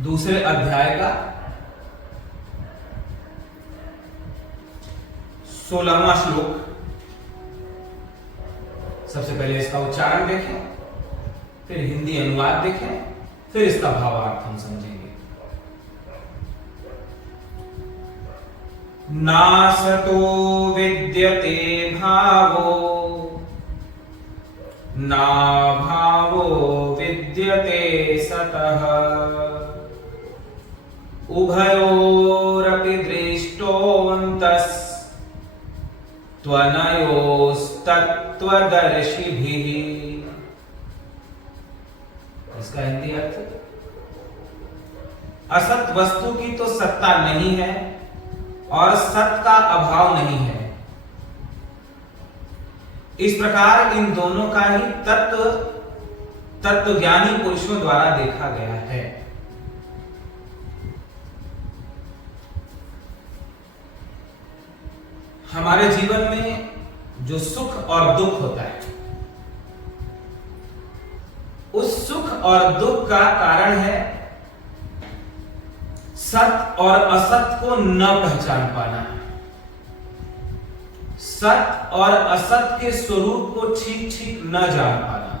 दूसरे अध्याय का 16वां श्लोक। सबसे पहले इसका उच्चारण देखें, फिर हिंदी अनुवाद देखें, फिर इसका भावार्थ हम समझेंगे। नासतो विद्यते भावो ना भावो विद्यते सतः उभयोरपि दृष्टोऽन्तस् त्वनयोस्तत्त्वदर्शिभिः। इसका हिंदी अर्थ, असत वस्तु की तो सत्ता नहीं है और सत का अभाव नहीं है। इस प्रकार इन दोनों का ही तत्वज्ञानी पुरुषों द्वारा देखा गया है। हमारे जीवन में जो सुख और दुख होता है, उस सुख और दुख का कारण है सत और असत को न पहचान पाना, सत और असत के स्वरूप को ठीक ठीक न जान पाना,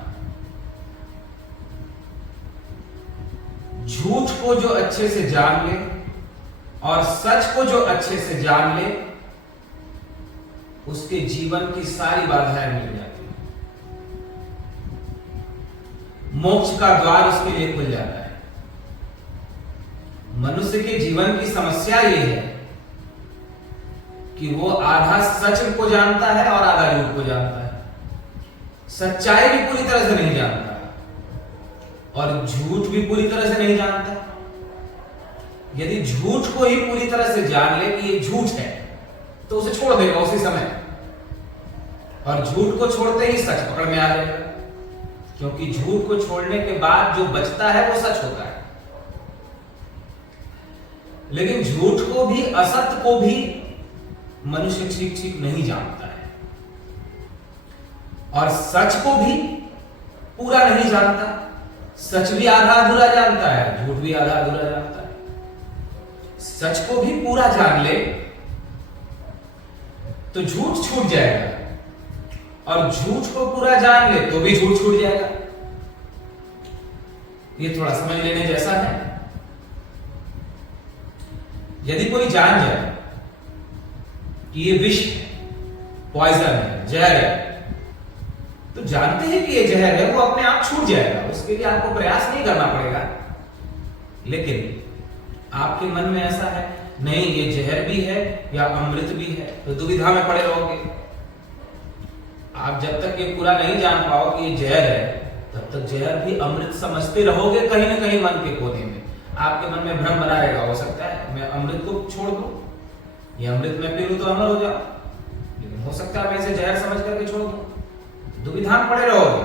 झूठ को जो अच्छे से जान ले और सच को जो अच्छे से जान ले, उसके जीवन की सारी बाधाएं मिल जाती हैं, मोक्ष का द्वार उसके लिए खुल जाता है। मनुष्य के जीवन की समस्या ये है कि वो आधा सच को जानता है और आधा झूठ को जानता है, सच्चाई भी पूरी तरह से नहीं जानता और झूठ भी पूरी तरह से नहीं जानता। यदि झूठ को ही पूरी तरह से जान ले कि ये झूठ है तो उसे छोड़ देगा उसी समय, और झूठ को छोड़ते ही सच पकड़ में आ जाएगा, क्योंकि झूठ को छोड़ने के बाद जो बचता है वो सच होता है। लेकिन झूठ को भी असत्य को भी मनुष्य ठीक ठीक नहीं जानता है, और सच को भी पूरा नहीं जानता। सच भी आधा अधूरा जानता है, झूठ भी आधा अधूरा जानता है। सच को भी पूरा जान ले तो झूठ छूट जाएगा, और झूठ को पूरा जान ले तो भी झूठ छूट जाएगा। ये थोड़ा समझ लेने जैसा है। यदि कोई जान जाए कि ये विष है, पॉइजन है, जहर है, तो जानते हैं कि ये जहर है, वो अपने आप छूट जाएगा, उसके लिए आपको प्रयास नहीं करना पड़ेगा। लेकिन आपके मन में ऐसा है, नहीं ये जहर भी है या अमृत भी है, तो दुविधा में पड़े रहोगे। आप जब तक ये पूरा नहीं जान पाओ कि ये जहर है, तब तक जहर भी अमृत समझते रहोगे कहीं ना कहीं मन के कोने में। आपके मन में भ्रम बना रहेगा, हो सकता है मैं अमृत को छोड़ दूं, ये अमृत मैं पी लूं तो अमर हो जाऊं, लेकिन हो सकता है मैं इसे जहर समझ करके छोड़ दूं। दुविधा में पड़े रहोगे,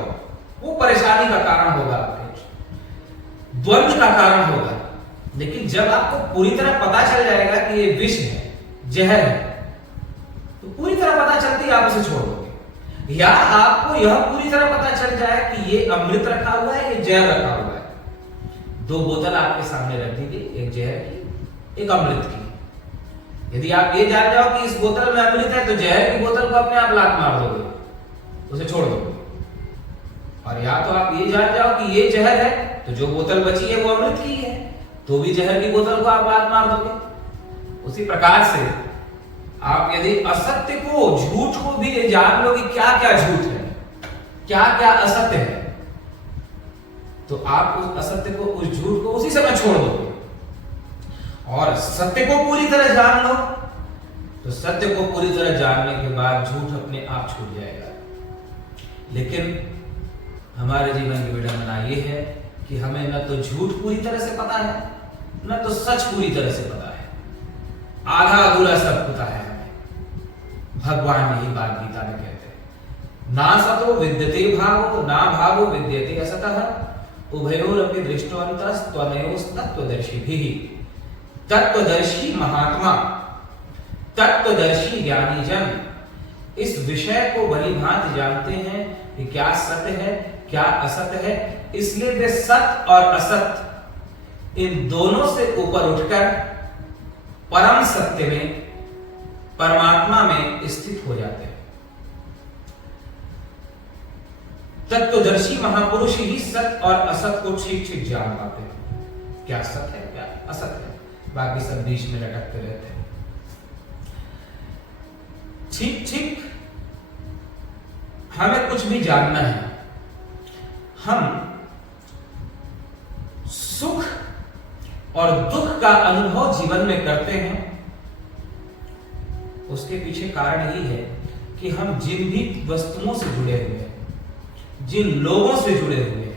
वो परेशानी का कारण होगा, आपके द्वंद्व का कारण होगा। लेकिन जब आपको पूरी तरह पता चल जाएगा कि ये विष है, जहर है, तो पूरी तरह पता चलती है आप उसे छोड़ दोगे। या आपको यह पूरी तरह पता चल जाए कि ये अमृत रखा हुआ है, ये जहर रखा हुआ है। दो बोतल आपके सामने रख दी गई, एक जहर की, एक अमृत की। यदि आप ये जान जाओ कि इस बोतल में अमृत है, तो जहर की बोतल को अपने आप लात मार दोगे, उसे छोड़ दोगे। और या तो आप ये जान जाओ कि ये जहर है, तो जो बोतल बची है वो अमृत की है, तो भी जहर की बोतल को आप लात मार दोगे। उसी प्रकार से आप यदि असत्य को, झूठ को भी जान लो कि क्या क्या झूठ है, क्या क्या असत्य है, तो आप उस असत्य को, उस झूठ को उसी समय छोड़ दोगे। और सत्य को पूरी तरह जान लो, तो सत्य को पूरी तरह जानने के बाद झूठ अपने आप छूट जाएगा। लेकिन हमारे जीवन की विडंबना यह है कि हमें न तो झूठ पूरी तरह से पता है, न तो सच पूरी तरह से पता है, आधा अधूरा सब पता है हमें। भगवान यही बात गीता में कहते हैं, ना सतो विद्यते भावो ना भावो विद्यते असतः उभयोरपि दृष्टवन्तस्त्वनयोस्तत्त्वदर्शिभिः। तत्वदर्शी महात्मा, तत्वदर्शी ज्ञानी जन इस विषय को भली भांति जानते हैं कि क्या सत्य है, क्या असत्य है। इसलिए वे सत्य और असत्य इन दोनों से ऊपर उठकर परम सत्य में, परमात्मा में स्थित हो जाते हैं। तत्वदर्शी महापुरुष ही सत्य और असत को ठीक ठीक जान पाते हैं। क्या सत्य है, क्या असत है, बाकी सब बीच में लटकते रहते हैं। ठीक ठीक हमें कुछ भी जानना है, हम सुख और दुख का अनुभव जीवन में करते हैं, उसके पीछे कारण यही है कि हम जिन भी वस्तुओं से जुड़े हुए हैं, जिन लोगों से जुड़े हुए हैं,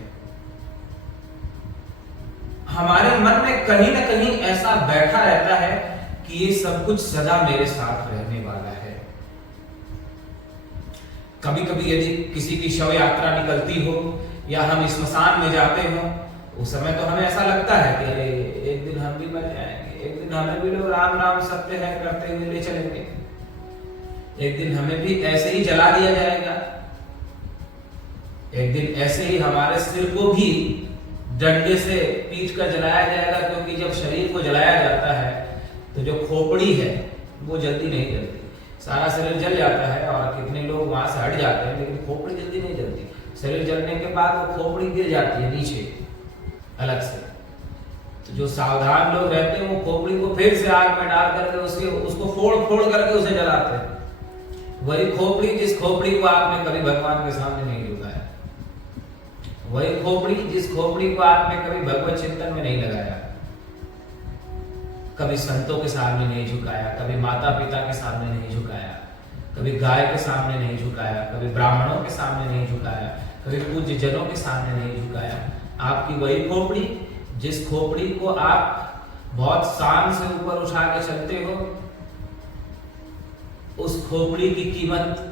हमारे मन में कहीं ना कहीं ऐसा बैठा रहता है कि ये सब कुछ सदा मेरे साथ रहने वाला है। कभी कभी यदि किसी की शव यात्रा निकलती हो या हम स्मशान में जाते हो, उस समय तो हमें ऐसा लगता है कि अरे एक दिन हम भी मर जाएंगे, एक दिन हमें भी लोग राम राम सत्य है करते हुए ले चलेंगे, एक दिन हमें भी ऐसे ही जला दिया जाएगा, एक दिन ऐसे ही हमारे सिर को भी डंडे से पीट कर जलाया जाएगा, क्योंकि जब शरीर को जलाया जाता है तो जो खोपड़ी है वो जल्दी नहीं जलती, सारा शरीर जल जाता है और कितने लोग वहां से हट जाते हैं, लेकिन खोपड़ी जल्दी नहीं जलती। शरीर जलने के बाद वो खोपड़ी गिर जाती है नीचे अलग से। तो जो सावधान लोग रहते हैं वो खोपड़ी को फिर से आग में डाल करके उसको फोड़ फोड़ करके उसे जलाते हैं। वही खोपड़ी जिस खोपड़ी को आपने कभी भगवान के सामने नहीं झुकाया, वही खोपड़ी जिस खोपड़ी को आपने कभी भगवत चिंतन में नहीं लगाया, कभी संतों के सामने नहीं झुकाया, कभी माता पिता के सामने नहीं झुकाया, कभी गाय के सामने नहीं झुकाया, कभी ब्राह्मणों के सामने नहीं झुकाया, कभी पूज्य जनों के सामने नहीं झुकाया। आपकी वही खोपड़ी जिस खोपड़ी को आप बहुत शान से ऊपर उठा के चलते हो, उस खोपड़ी की कीमत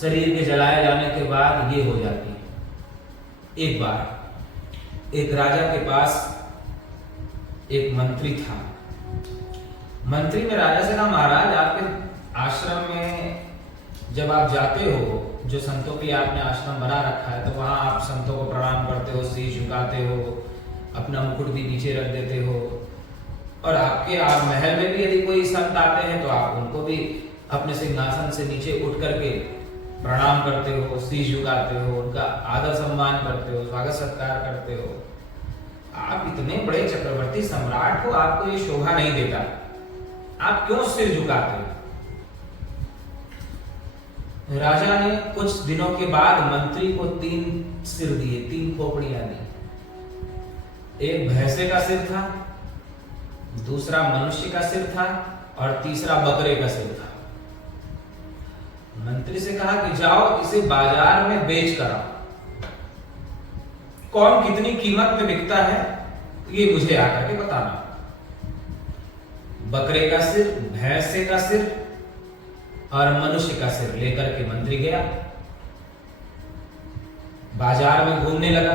शरीर के जलाए जाने के बाद ये हो जाती है। एक बार एक राजा के पास एक मंत्री था। मंत्री ने राजा से कहा, महाराज आपके आश्रम में जब आप जाते हो, जो संतों की आपने आश्रम बना रखा है, तो वहां आप संतों को प्रणाम करते हो, शीश झुकाते हो, अपना मुकुट भी नीचे रख देते हो, और आपके आप महल में भी यदि कोई संत आते हैं तो आप उनको भी अपने सिंहासन से नीचे उठ करके प्रणाम करते हो, शीश झुकाते हो, उनका आदर सम्मान करते हो, स्वागत सत्कार करते हो। आप इतने बड़े चक्रवर्ती सम्राट हो, आपको ये शोभा नहीं देता, आप क्यों सिर झुकाते हो? राजा ने कुछ दिनों के बाद मंत्री को 3 सिर दिए, 3 खोपड़ियां दी। एक भैंसे का सिर था, दूसरा मनुष्य का सिर था और तीसरा बकरे का सिर था। मंत्री से कहा कि जाओ इसे बाजार में बेच कर आओ, कौन कितनी कीमत में बिकता है ये मुझे आकर के बताना। बकरे का सिर, भैंसे का सिर और मनुष्य का सिर लेकर के मंत्री गया, बाजार में घूमने लगा,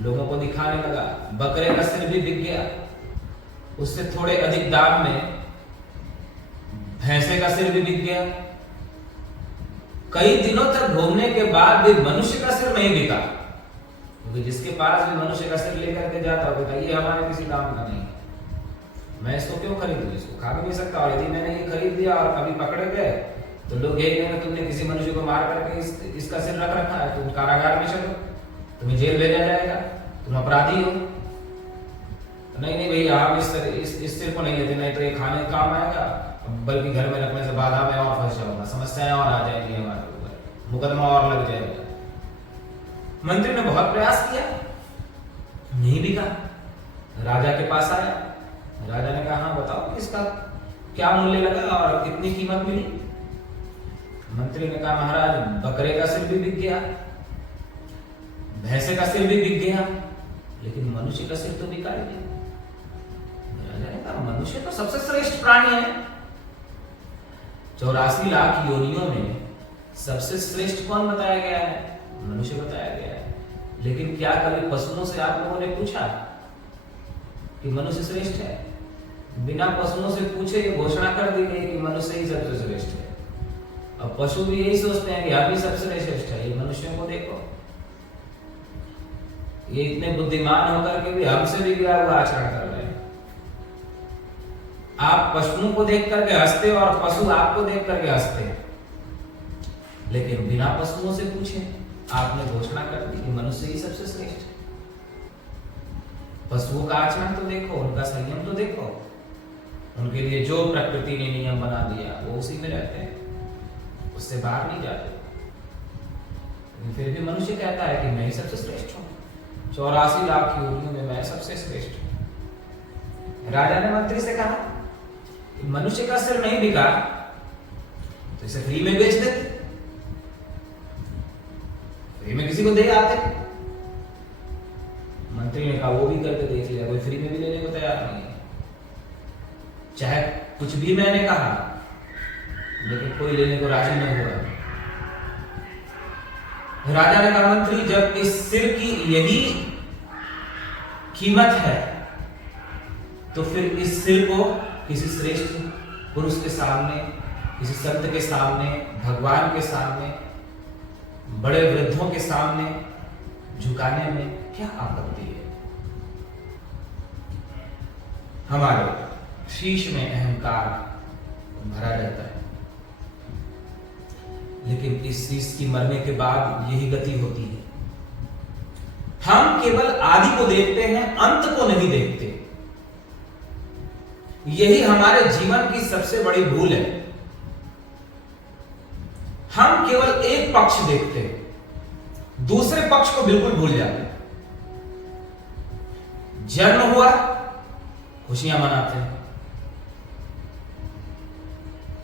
लोगों को दिखाने लगा। बकरे का सिर भी बिक गया, उससे थोड़े अधिक दाम में भैंसे का सिर भी बिक गया। कई दिनों तक घूमने के बाद भी मनुष्य का सिर नहीं बिका, क्योंकि जिसके पास भी मनुष्य का सिर लेकर के जाता होगा, ये हमारे किसी काम का नहीं, मैं इसको क्यों खरीदूं, इसको खा भी नहीं सकता। और यदि मैंने ये खरीद लिया और कभी पकड़े गए तो लोग यही कहेंगे तुमने किसी मनुष्य को मार करके इसका सिर रख रखा है, तुम कारागार में चलो, तुम्हें जेल भेजा जाएगा, तुम अपराधी हो। नहीं नहीं भैया, हम इस सिर को नहीं लेते, नहीं तो ये खाने का काम आएगा, बल्कि घर में रखने से बाधा में और फंस जाऊंगा, समस्याएं और आ जाएंगी हमारे ऊपर, मुकदमा और लग जाएगा। मंत्री ने बहुत प्रयास किया, नहीं बिका। राजा के पास आया, राजा ने कहा हाँ बताओ किसका क्या मूल्य लगा और कितनी कीमत मिली। मंत्री ने कहा महाराज बकरे का सिर भी बिक गया, भैंसे का सिर भी बिक गया, लेकिन मनुष्य का सिर तो बिका ही नहीं। राजा ने कहा मनुष्य तो सबसे श्रेष्ठ प्राणी है, 84 लाख योनियों में सबसे श्रेष्ठ कौन बताया गया है? मनुष्य बताया गया है। लेकिन क्या कभी पशुओं से आप लोगों ने पूछा कि मनुष्य श्रेष्ठ है? बिना पशुओं से पूछे ये घोषणा कर दी गई कि मनुष्य ही सबसे श्रेष्ठ है। अब पशु भी यही सोचते हैं कि हम ही सबसे श्रेष्ठ है, ये मनुष्यों को देखो। ये इतने बुद्धिमान होकर के भी हमसे भी गिरा हुआ आचरण कर रहे हैं। आप पशुओं को देख करके हंसते हो और पशु आपको देख करके हंसते हैं, लेकिन बिना पशुओं से पूछे आपने घोषणा कर दी कि मनुष्य ही सबसे श्रेष्ठ है। पशुओं का आचरण तो देखो, उनका संयम तो देखो, उनके लिए जो प्रकृति ने नियम बना दिया वो उसी में रहते हैं, उससे बाहर नहीं जाते। लेकिन फिर भी मनुष्य कहता है कि मैं ही सबसे श्रेष्ठ हूं, 84 लाख योनियों में मैं सबसे श्रेष्ठ हूं। राजा ने मंत्री से कहा कि मनुष्य का सिर नहीं बिका तो इसे फ्री में बेच देते, फ्री में किसी को दे आते। मंत्री ने कहा वो भी करके देख लिया, कोई फ्री में भी लेने को तैयार नहीं है। चाहे कुछ भी मैंने कहा, लेकिन कोई लेने को राजी नहीं हुआ। राजा ने कहा मंत्री, जब इस सिर की यही कीमत है तो फिर इस सिर को किसी श्रेष्ठ पुरुष के सामने, किसी संत के सामने, भगवान के सामने, बड़े वृद्धों के सामने झुकाने में क्या आपत्ति है? हमारे शीश में अहंकार भरा रहता है, लेकिन इस शीश की मरने के बाद यही गति होती है। हम केवल आदि को देखते हैं, अंत को नहीं देखते। यही हमारे जीवन की सबसे बड़ी भूल है। हम केवल एक पक्ष देखते हैं, दूसरे पक्ष को बिल्कुल भूल जाते हैं। जन्म हुआ, खुशियां मनाते हैं,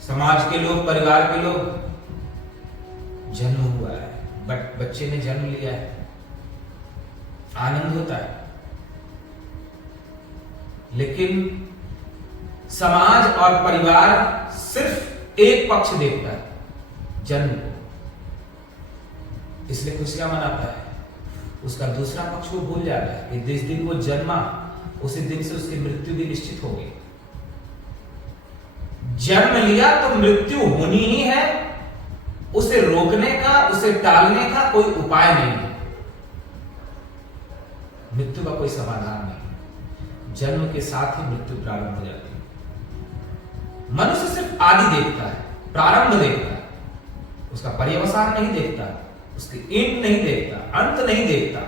समाज के लोग, परिवार के लोग, जन्म हुआ है, बट बच्चे ने जन्म लिया है, आनंद होता है। लेकिन समाज और परिवार सिर्फ एक पक्ष देखता है, जन्म को, इसलिए खुशियां मनाता है। उसका दूसरा पक्ष वो भूल जाता है कि जिस दिन वो जन्मा उसी दिन से उसकी मृत्यु भी निश्चित हो गई। जन्म लिया तो मृत्यु होनी ही है, उसे रोकने का, उसे टालने का कोई उपाय नहीं है। मृत्यु का कोई समाधान नहीं, जन्म के साथ ही मृत्यु प्रारंभ हो जाती है। मनुष्य सिर्फ आदि देखता है, प्रारंभ देखता है, उसका पर्यवसान नहीं देखता, उसकी एंड नहीं देखता, अंत नहीं देखता,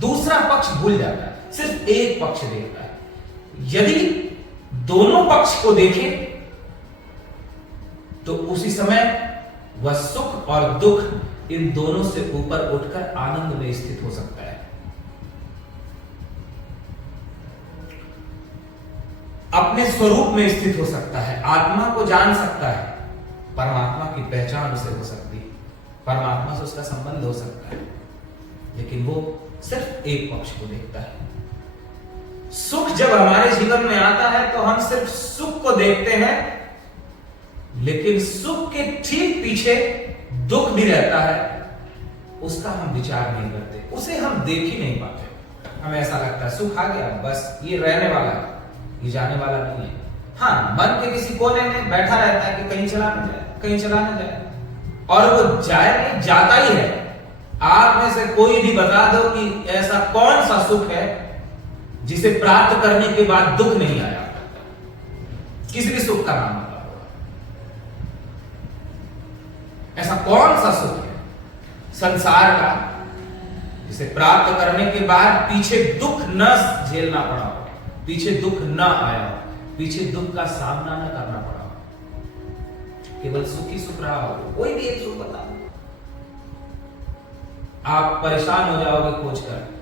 दूसरा पक्ष भूल जाता है, सिर्फ एक पक्ष देखता है। यदि दोनों पक्ष को देखें तो उसी समय वह सुख और दुख इन दोनों से ऊपर उठकर आनंद में स्थित हो सकता है। अपने स्वरूप में स्थित हो सकता है, आत्मा को जान सकता है, परमात्मा की पहचान उसे हो सकती है, परमात्मा से उसका संबंध हो सकता है। लेकिन वो सिर्फ एक पक्ष को देखता है। सुख जब हमारे जीवन में आता है तो हम सिर्फ सुख को देखते हैं, लेकिन सुख के ठीक पीछे दुख भी रहता है, उसका हम विचार नहीं करते, उसे हम देख ही नहीं पाते। हमें ऐसा लगता है सुख आ गया, बस ये रहने वाला है, ये जाने वाला नहीं है। हाँ, मन के किसी कोने में बैठा रहता है कि कहीं चला ना जाए, कहीं चला ना जाए, और वो जाए नहीं, जाता ही है। आप में से कोई भी बता दो कि ऐसा कौन सा सुख है जिसे प्राप्त करने के बाद दुख नहीं आया? किसी भी सुख का नाम बताओ, ऐसा कौन सा सुख है संसार का जिसे प्राप्त करने के बाद पीछे दुख न झेलना पड़ा हो, पीछे दुख न आया, पीछे दुख का सामना न करना पड़ा, केवल सुख ही सुख रहा हो? कोई भी एक सुख बताओ। आप परेशान हो जाओगे खोजकर।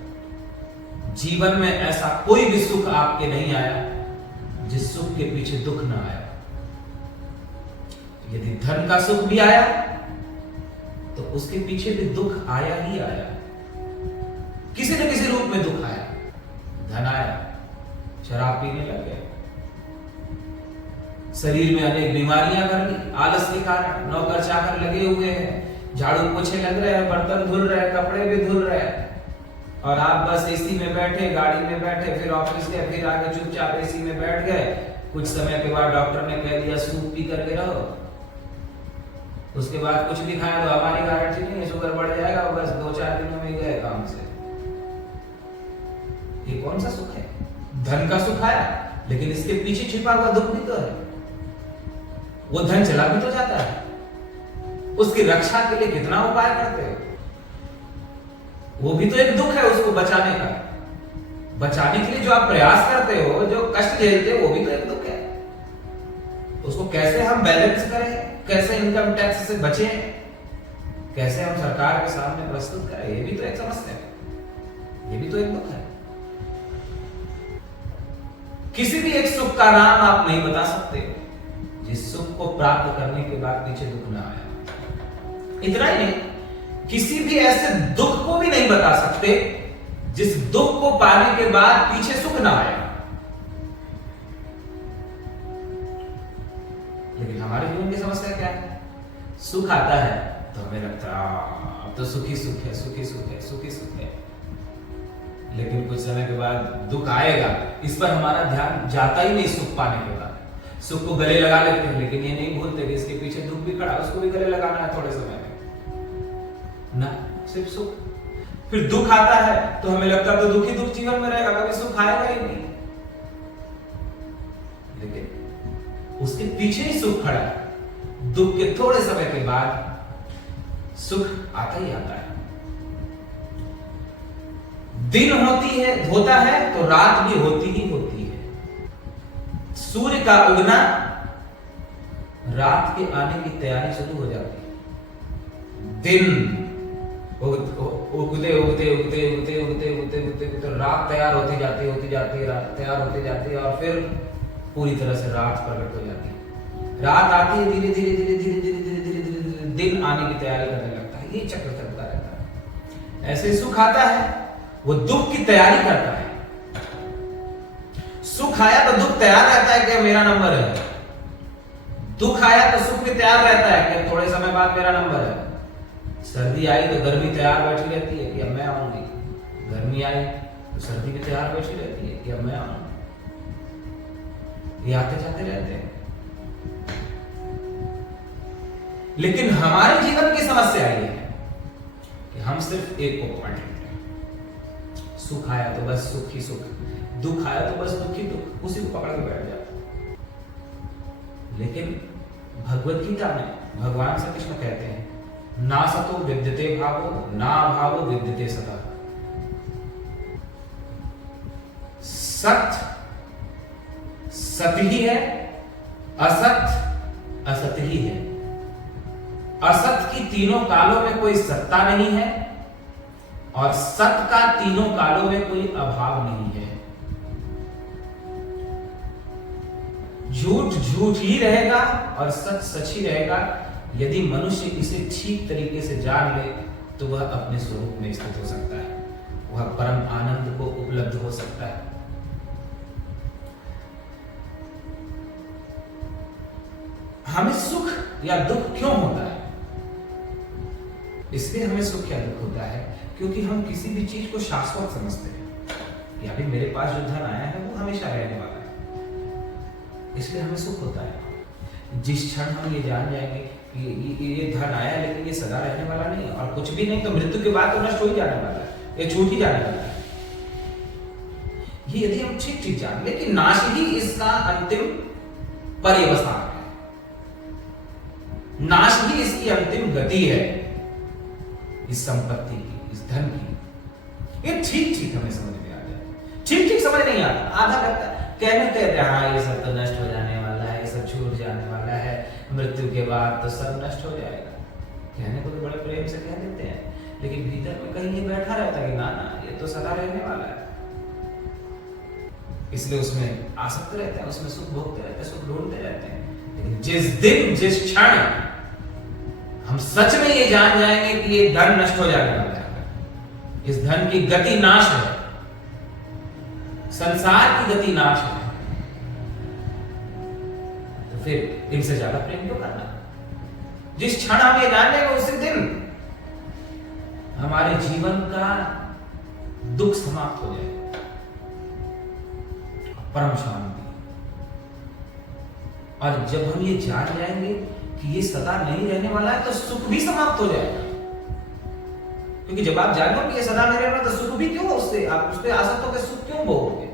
जीवन में ऐसा कोई भी सुख आपके नहीं आया जिस सुख के पीछे दुख न आया। यदि धन का सुख भी आया तो उसके पीछे भी दुख आया ही आया, किसी न किसी रूप में दुख आया। धन आया, शराब पीने लग गया, शरीर में अनेक बीमारियां कर ली आलस के कारण, नौकर चाकर लगे हुए हैं, झाड़ू पोछे लग रहे हैं, बर्तन धुल रहे हैं, कपड़े भी धुल रहे हैं, और आप बस एसी में बैठे, गाड़ी में बैठे, फिर ऑफिस गए, फिर आगे चुपचाप एसी में बैठ गए। कुछ समय के बाद डॉक्टर ने कह दिया सूप पी करके रहो, उसके बाद कुछ भी खाया तो हमारी गारंटी नहीं है, शुगर बढ़ जाएगा, बस 2-4 दिनों में गए काम से। ये कौन सा सुख है? धन का सुख आया, लेकिन इसके पीछे छिपा हुआ दुख भी तो है। वो धन चला भी तो जाता है, उसकी रक्षा के लिए कितना उपाय करते हो, वो भी तो एक दुख है उसको बचाने का। बचाने के लिए जो आप प्रयास करते हो, जो कष्ट झेलते हो, वो भी तो एक दुख है। उसको कैसे हम बैलेंस करें, कैसे इनकम टैक्स से बचें, कैसे हम सरकार के सामने प्रस्तुत करें, ये भी तो एक समस्या है, ये भी तो एक दुख है। किसी भी एक सुख का नाम आप नहीं बता सकते जिस सुख को प्राप्त करने के बाद पीछे दुख ना आया। इतना ही नहीं, किसी भी ऐसे दुख को भी नहीं बता सकते जिस दुख को पाने के बाद पीछे सुख ना आया। लेकिन हमारे जीवन की समस्या क्या है? सुख आता है तो हमें लगता है अब तो सुखी सुख है, सुखी सुख है, सुखी सुख है। लेकिन कुछ समय के बाद दुख आएगा, इस पर हमारा ध्यान जाता ही नहीं। सुख पाने के बाद सुख को गले लगा लेते हैं, लेकिन ये नहीं भूलते कि इसके पीछे दुख भी खड़ा, उसको भी गले लगाना है थोड़े समय में ना, सिर्फ सुख। फिर दुख आता है तो हमें लगता है तो दुख ही दुख जीवन में रहेगा, कभी सुख आएगा ही नहीं। लेकिन उसके पीछे ही सुख खड़ा है। दुख के थोड़े समय के बाद सुख आता ही आता है। दिन होता है तो रात भी होती ही होती है। सूर्य का उगना, रात के आने की तैयारी शुरू हो जाती है। दिन उगते रात तैयार होती जाती है, रात तैयार होती जाती है, और फिर पूरी तरह से रात प्रकट हो जाती है। रात आती है, धीरे धीरे धीरे धीरे धीरे धीरे धीरे धीरे दिन आने की तैयारी करने लगता है। ये चक्र चलता रहता है। ऐसे सुख आता है, वो दुख की तैयारी करता है। सुख आया तो दुख तैयार रहता है कि मेरा नंबर है। दुख आया तो सुख भी तैयार रहता है कि थोड़े समय बाद मेरा नंबर है। सर्दी आई तो गर्मी तैयार बैठी रहती है कि अब मैं आऊंगी। गर्मी आई तो सर्दी भी तैयार बैठी रहती है कि अब मैं आऊंगी। ये आते जाते रहते हैं। लेकिन हमारे जीवन की समस्या ये है कि हम सिर्फ एक को पकड़ लेते हैं। सुख आया तो बस सुख ही सुख, दुख आया तो बस दुख ही दुख, उसी को पकड़ के बैठ जाते हैं। लेकिन भगवत गीता में भगवान श्री कृष्ण कहते हैं, ना सतो विद्यते भावो, ना भावो विद्यते सता। सत्य सत्य ही है, असत्य असत्य ही है। असत की तीनों कालों में कोई सत्ता नहीं है, और सत्य का तीनों कालों में कोई अभाव नहीं है। झूठ झूठ ही रहेगा और सच सच ही रहेगा। यदि मनुष्य इसे ठीक तरीके से जान ले तो वह अपने स्वरूप में स्थित हो सकता है, वह परम आनंद को उपलब्ध हो सकता है। हमें सुख या दुख क्यों होता है? इसलिए हमें सुख या दुख होता है क्योंकि हम किसी भी चीज को शाश्वत समझते हैं कि अभी मेरे पास जो धन आया है वो हमेशा रहने वाला है, इसलिए हमें सुख होता है। जिस क्षण हम ये जान जाएंगे कि ये धन आया लेकिन ये सदा रहने वाला नहीं है, और कुछ भी नहीं तो मृत्यु के बाद तो नष्ट हो ही जाने वाला है, ये छूट ही जाने वाला है। ये यदि हम ठीक ठीक जान लें कि नाश ही इसका अंतिम पर्यवसान है, नाश ही इसकी अंतिम गति है, इस संपत्ति की, इस धन की। ये ठीक ठीक हमें समझ में आ जाए। ठीक ठीक समझ नहीं आता, आधा लगता है कहते हाँ ये सब तो नष्ट हो जाने वाला है, ये सब छूट जाने वाला है, मृत्यु के बाद तो सब नष्ट हो जाएगा। कहने को तो बड़े प्रेम से कह देते हैं, लेकिन भीतर में कहीं ये बैठा रहता है कि ना ना ये तो सदा रहने वाला है। इसलिए उसमें आसक्त रहते हैं, उसमें सुख भोगते रहते हैं, सुख ढूंढते रहते हैं। लेकिन जिस दिन जिस क्षण हम सच में ये जान जाएंगे कि ये धन नष्ट हो जाने वाला है, इस धन की गति नाश है, संसार की गति नाश है, तो फिर इनसे ज्यादा प्रेम क्यों करना? जिस क्षण हम ये जान लेंगे उसी दिन हमारे जीवन का दुख समाप्त हो जाएगा, परम शांति। और जब हम ये जान जाएंगे कि ये सदा नहीं रहने वाला है तो सुख भी समाप्त हो जाएगा। क्योंकि जब आप जानो कि ये सदा नहीं रहना, तो सुख भी क्यों उससे आप उस पे आसक्त होकर सुख क्यों भोगोगे?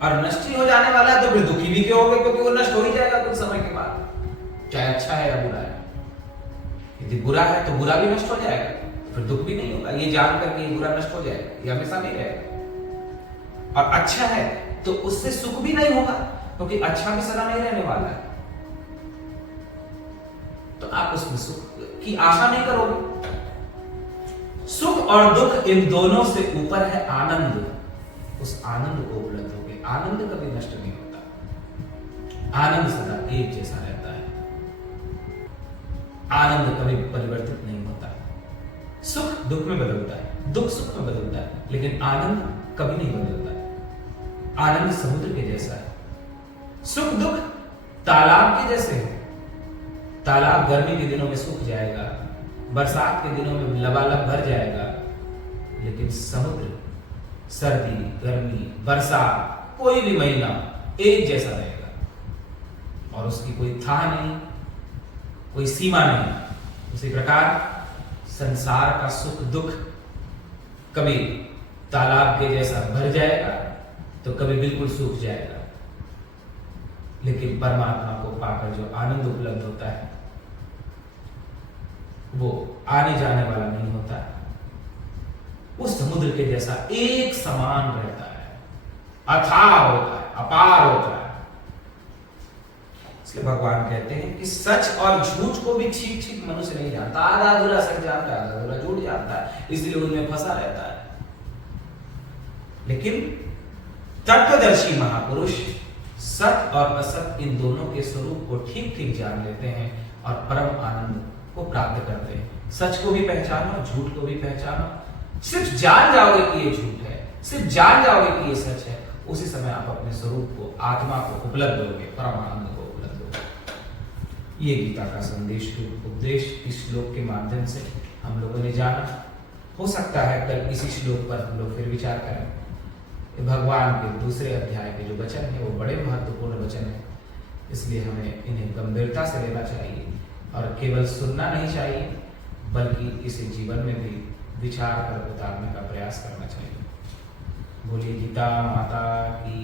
और नष्ट ही हो जाने वाला है तो फिर दुखी भी क्यों होगे? क्योंकि वो नष्ट हो ही जाएगा कुछ समय के बाद, चाहे अच्छा है या बुरा है। यदि बुरा है तो बुरा भी नष्ट हो जाएगा, तो फिर दुख भी नहीं होगा। ये जान करके बुरा नष्ट हो जाएगा, ये हमेशा नहीं रहेगा। और अच्छा है तो उससे सुख भी नहीं होगा, क्योंकि अच्छा भी सदा नहीं रहने वाला है। तो आप उसमें सुख की आशा नहीं करोगे। सुख और दुख इन दोनों से ऊपर है आनंद। उस आनंद को उपलब्ध हो गए। आनंद कभी नष्ट नहीं होता, आनंद सदा एक जैसा रहता है, आनंद कभी परिवर्तित नहीं होता। सुख दुख में बदलता है, दुख सुख में बदलता है, लेकिन आनंद कभी नहीं बदलता है। आनंद समुद्र के जैसा है, सुख दुख तालाब के जैसे है। तालाब गर्मी के दिनों में सूख जाएगा, बरसात के दिनों में लबालब भर जाएगा, लेकिन समुद्र सर्दी गर्मी बरसात कोई भी महीना एक जैसा रहेगा और उसकी कोई था नहीं, कोई सीमा नहीं। उसी प्रकार संसार का सुख दुख कभी तालाब के जैसा भर जाएगा तो कभी बिल्कुल सूख जाएगा, लेकिन परमात्मा को पाकर जो आनंद उपलब्ध होता है वो आने जाने वाला नहीं होता है, वो समुद्र के जैसा एक समान रहता है, अथाह होता है, अपार होता है। इसलिए भगवान कहते हैं कि सच और झूठ को भी ठीक ठीक मनुष्य नहीं जानता, आधा अधूरा सच जानता है, आधा अधूरा झूठ जानता है, इसलिए उनमें फंसा रहता है। लेकिन तत्वदर्शी महापुरुष सत और असत इन दोनों के स्वरूप को ठीक ठीक जान लेते हैं और परम आनंद को प्राप्त करते हैं। सच को भी पहचानो, झूठ को भी पहचानो। सिर्फ जान जाओगे कि ये झूठ है, सिर्फ जान जाओगे कि ये सच है, उसी समय आप अपने स्वरूप को, आत्मा को उपलब्ध होगे, परम आनंद को उपलब्ध होगे। ये गीता का संदेश के उपदेश इस श्लोक के माध्यम से हम लोगों ने जाना। हो सकता है कल इसी श्लोक पर हम लोग फिर विचार करें। भगवान के दूसरे अध्याय के जो वचन है वो बड़े महत्वपूर्ण वचन है, इसलिए हमें इन्हें गंभीरता से लेना चाहिए और केवल सुनना नहीं चाहिए, बल्कि इसे जीवन में भी विचार कर उतारने का प्रयास करना चाहिए। बोलिए गीता माता की।